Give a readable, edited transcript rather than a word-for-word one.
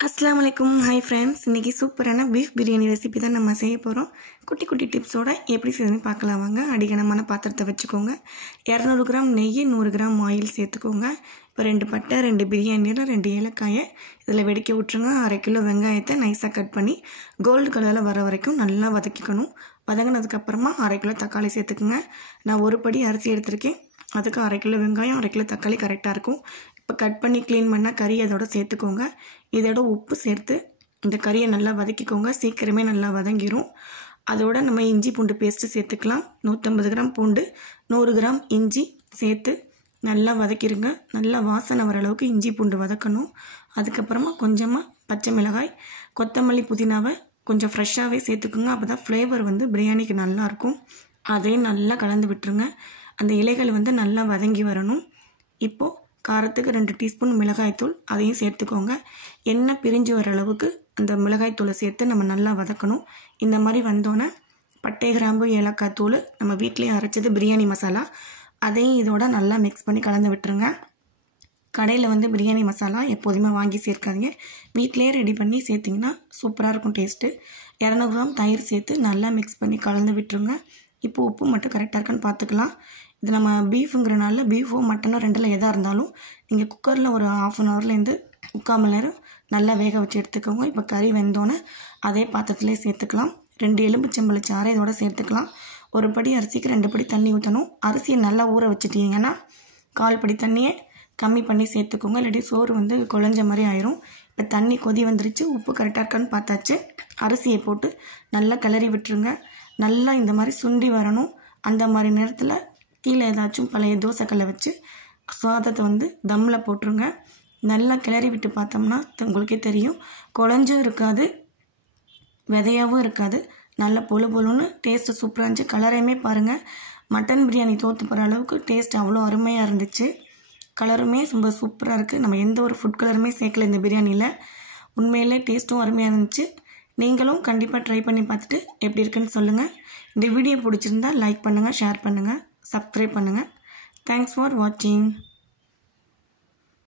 अस्सलाम वालेकुम hi friends इनकी सूपराன பீஃப் பிரியாணி ரெசிபி தான் நம்ம செய்ய போறோம். குட்டி குட்டி டிப்ஸோட எப்படி செய்யணும்னு பார்க்கலாம் வாங்க. அடிகனமான பாத்திரத்தை வச்சுக்கோங்க. 200 கிராம் நெய் 100 கிராம் ஆயில் சேர்த்துக்கோங்க. இப்போ 2 பட்டை 2 பிரியாணி இலை 2 ஏலக்காயை இதில் வெடிக்க விட்டுருங்க. 1/2 கிலோ வெங்காயத்தை நைஸாக கட் பண்ணி கோல்டு கலரில் வர வரைக்கும் நல்லா வதக்கிக்கணும். வதங்கினதுக்கப்புறமா 1/2 கிலோ தக்காளி சேர்த்துக்குங்க. நான் ஒரு படி அரிசி எடுத்திருக்கேன். அதுக்கு 1/2 கிலோ வெங்காயம் 1/2 கிலோ தக்காளி கரெக்டாக இருக்கும். இப்போ கட் பண்ணி க்ளீன் பண்ணால் கறி அதோட சேர்த்துக்கோங்க. இதோட உப்பு சேர்த்து இந்த கறியை நல்லா வதக்கிக்கோங்க. சீக்கிரமே நல்லா வதங்கிடும். அதோட நம்ம இஞ்சி பூண்டு பேஸ்ட்டு சேர்த்துக்கலாம். 150 கிராம் பூண்டு 100 கிராம் இஞ்சி சேர்த்து நல்லா வதக்கிடுங்க. நல்லா வாசனை வர அளவுக்கு இஞ்சி பூண்டு வதக்கணும். அதுக்கப்புறமா கொஞ்சமாக பச்சை மிளகாய் கொத்தமல்லி புதினாவை கொஞ்சம் ஃப்ரெஷ்ஷாகவே சேர்த்துக்குங்க. அப்போ தான் ஃப்ளேவர் பிரியாணிக்கு நல்லாயிருக்கும். அதையும் நல்லா கலந்து விட்டுருங்க. அந்த இலைகள் நல்லா வதங்கி வரணும். இப்போது காரத்துக்கு 2 டீஸ்பூன் மிளகாய்த்தூள் அதையும் சேர்த்துக்கோங்க. எண்ணெய் பிரிஞ்சு வர அளவுக்கு அந்த மிளகாய்த்தூளை சேர்த்து நம்ம நல்லா வதக்கணும். இந்த மாதிரி வந்தோன்னே பட்டை கிராம்பு ஏலக்காய் தூள் நம்ம வீட்டிலேயே அரைச்சது பிரியாணி மசாலா அதையும் இதோட நல்லா மிக்ஸ் பண்ணி கலந்து விட்டுருங்க. கடையில் பிரியாணி மசாலா எப்போதுமே வாங்கி சேர்க்காதீங்க. வீட்டிலேயே ரெடி பண்ணி சேர்த்திங்கன்னா சூப்பராக இருக்கும் டேஸ்ட்டு. 200 கிராம் தயிர் சேர்த்து நல்லா மிக்ஸ் பண்ணி கலந்து விட்டுருங்க. இப்போ உப்பு மட்டும் கரெக்டாக இருக்கான்னு பார்த்துக்கலாம். இது நம்ம பீஃபுங்கிறனால பீஃபோ மட்டனோ ரெண்டில் எதாக இருந்தாலும் நீங்கள் குக்கரில் ஒரு 1/2 ஹவர்லேருந்து 3/4 மணி நேரம் நல்லா வேக வச்சு எடுத்துக்கோங்க. இப்போ கறி வெந்தோன்னே அதே பாத்திரத்துலேயே சேர்த்துக்கலாம். 2 எலும்புச்சம்பழ சாறை இதோட சேர்த்துக்கலாம். ஒரு படி அரிசிக்கு 2 படி தண்ணி ஊற்றணும். அரிசியை நல்லா ஊற வச்சுட்டிங்கன்னா 1/4 படி தண்ணியை கம்மி பண்ணி சேர்த்துக்கோங்க. இல்லாட்டி சோறு குழஞ்ச மாதிரி ஆயிரும். இப்போ தண்ணி கொதி வந்துருச்சு. உப்பு கரெக்டாக இருக்கான்னு பார்த்தாச்சு. அரிசியை போட்டு நல்லா கிளறி விட்டுருங்க. நல்லா இந்த மாதிரி சுண்டி வரணும். அந்த மாதிரி நேரத்தில் கீழே ஏதாச்சும் பழைய தோசைக்கல்லை வச்சு சாதத்தை தம்மில் போட்டுருங்க. நல்லா கிளறி விட்டு பார்த்தோம்னா உங்களுக்கே தெரியும். குழஞ்சும் இருக்காது, விதையாகவும் இருக்காது. நல்லா பொழு பொழுன்னு டேஸ்ட்டு சூப்பராக இருந்துச்சு. கலரையுமே பாருங்கள். மட்டன் பிரியாணி தோற்று போகிற அளவுக்கு டேஸ்ட் அவ்வளோ அருமையாக இருந்துச்சு. கலருமே ரொம்ப சூப்பராக இருக்குது. நம்ம எந்த ஒரு ஃபுட் கலருமே சேர்க்கல இந்த பிரியாணியில். உண்மையிலே டேஸ்ட்டும் அருமையாக இருந்துச்சு. நீங்களும் கண்டிப்பாக ட்ரை பண்ணி பார்த்துட்டு எப்படி இருக்குன்னு சொல்லுங்கள். இந்த வீடியோ பிடிச்சிருந்தா லைக் பண்ணுங்கள், ஷேர் பண்ணுங்கள், சப்ஸ்கிரைப் பண்ணுங்கள். தேங்க்ஸ் ஃபார் வாட்சிங்.